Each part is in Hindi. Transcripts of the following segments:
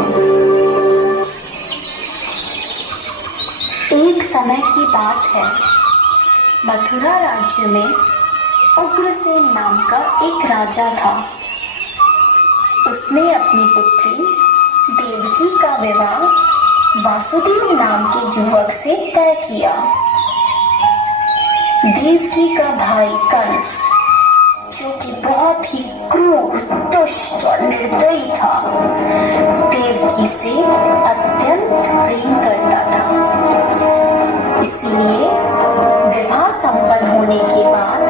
हूँ। एक समय की बात है, मथुरा राज्य में उग्रसेन नाम का एक राजा था। उसने अपनी पुत्री देवकी का विवाह वासुदेव नाम के युवक से तय किया। देवकी का भाई कंस, जो कि बहुत ही क्रूर, दुष्ट और निर्दयी था, देवकी से अत्यंत प्रेम करता था। इसलिए विवाह संपन्न होने के बाद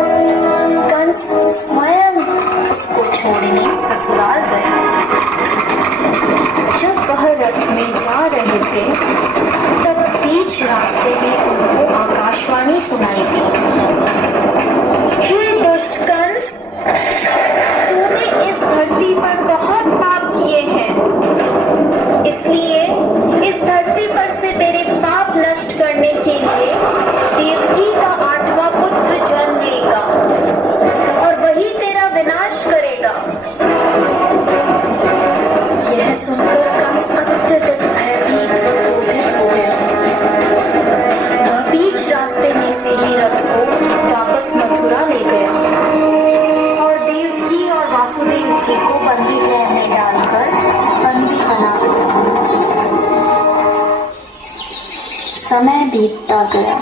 कंस स्वयं उसको छोड़ने ससुराल गया। जब वह रथ में जा रहे थे, तब बीच रास्ते में उनको आकाशवाणी सुनाई दी। हे दुष्ट कंस, तूने इस धरती पर बहुत पाप किए हैं, इसलिए इस धरती पर से तेरे पाप नष्ट करने के लिए देवकी का 8वां पुत्र जन्म लेगा और वही तेरा विनाश करेगा। यह सुनकर कंस अत्यधिक भयभीत व क्रोधित हो गया। वह बीच रास्ते में से ही रथ को वापस मथुरा ले गया और देवकी और वासुदेव जी को बंदी गृह में डालकर बंदी बना दिया। समय बीतता गया।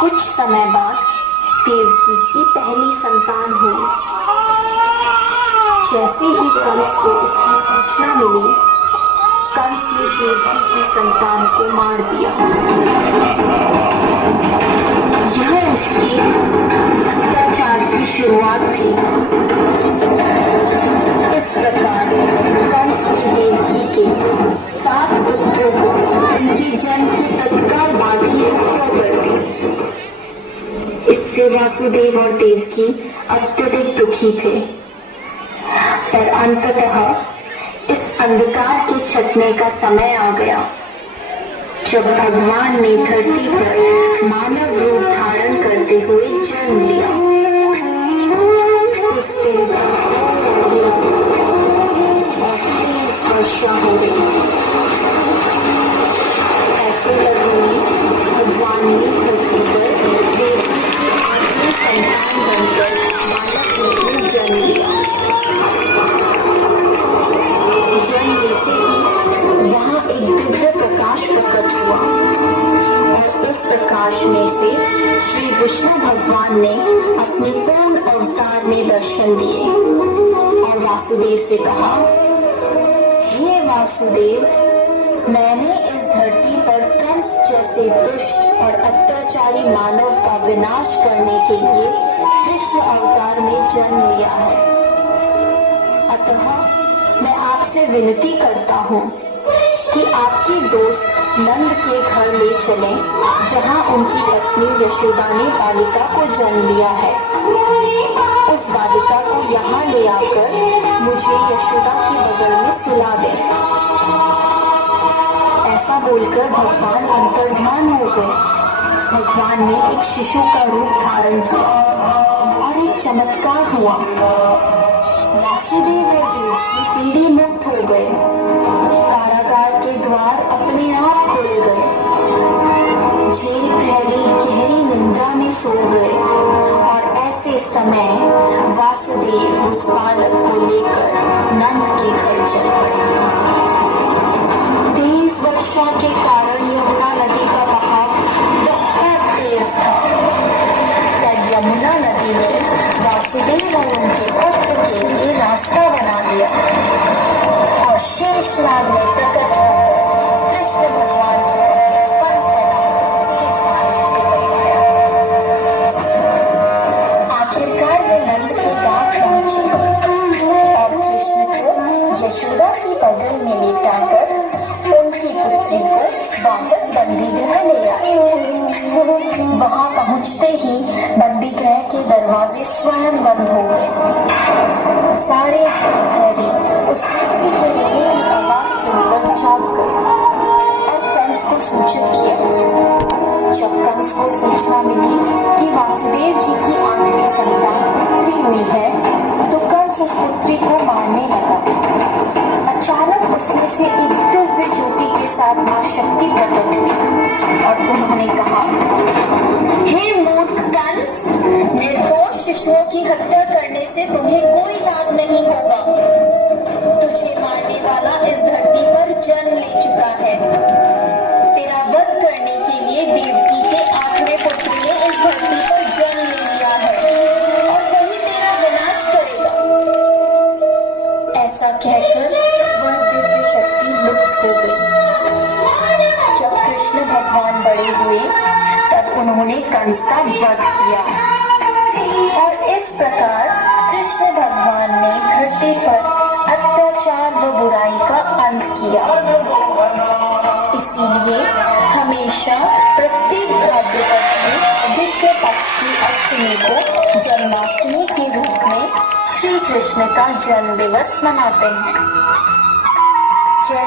कुछ समय बाद देवकी की पहली संतान हुई। जैसे ही कंस को इसकी सूचना मिली, कंस ने देवकी की संतान को मार दिया। यह उसके अत्याचार की शुरुआत थी। इस प्रकार कंस ने देवकी के 7 पुत्रों को उनके जन्म के तत्काल बाद ही हत्या कर दी। इससे वासुदेव और देवकी अत्यधिक दुखी थे। पर अंततः इस अंधकार के छटने का समय आ गया, जब भगवान ने धरती पर मानव रूप धारण करते हुए जन्म लिया। उस दिन वर्षा हो रही थी। ऐसे लगने भगवान ने धरती पर देवकी की 8वीं संतान बनकर मानव रूप में जन्म लिया। जन्म लेते ही वहां एक दिव्य प्रकाश प्रकट हुआ और उस प्रकाश में से श्री विष्णु भगवान ने अपने पूर्ण अवतार में दर्शन दिए और वासुदेव से कहा, हे वासुदेव, मैंने इस धरती पर कंस जैसे दुष्ट और अत्याचारी मानव का विनाश करने के लिए कृष्ण अवतार में जन्म लिया है। अतः मैं आपसे विनती करता हूँ कि आपके दोस्त नंद के घर ले चलें, जहाँ उनकी पत्नी यशोदा ने बालिका को जन्म लिया है। उस बालिका को यहाँ ले आकर मुझे यशोदा के बगल में सुला दें। ऐसा बोलकर भगवान अंतर्ध्यान हो गए। भगवान ने एक शिशु का रूप धारण किया और एक चमत्कार हुआ। वासुदेव और देवकी पीढ़ी मुक्त हो गए। कारागार के द्वार अपने आप खुल गए। जेल प्रहरी गहरी निंद्रा में सो गए और ऐसे समय वासुदेव उस बालक को लेकर नंद के घर चल पड़े। तेज वर्षा के कारण यमुना नदी का बहाव बहुत तेज था। तब यमुना नदी ने वासुदेव और उनके भक्त के लिए रास्ता बना दिया और शेषनाग ने प्रकट होकर कृष्ण भगवान को अपने फन फैलाकर तेज बारिश से बचाया। आखिरकार वे नंद के गांव पहुंचे और कृष्ण को यशोदा की बगल में लेटाकर उनकी पुत्री को वापस बंदी गृह ले आए। वहां पहुंचते ही बंदी गृह के दरवाजे स्वयं बंद हो गए। सारे जेल प्रहरी उस पुत्री के रोने की आवाज सुनकर जाग गए और कंस को सूचित किया। जब कंस को सूचना मिली कि वासुदेव जी की 8वीं संतान पुत्री हुई है, तो कंस उस पुत्री को मारने लगा। ऐसा कहकर वह दिव्य शक्ति लुप्त हो गई। जब कृष्ण भगवान बड़े हुए तब उन्होंने कंस का वध किया और इस प्रकार कृष्ण भगवान ने धरती पर अत्याचार व बुराई का अंत किया। इसीलिए हमेशा प्रत्येक भाद्रपद की कृष्ण पक्ष की अष्टमी को जन्माष्टमी के रूप में श्री कृष्ण का जन्म दिवस मनाते हैं। जय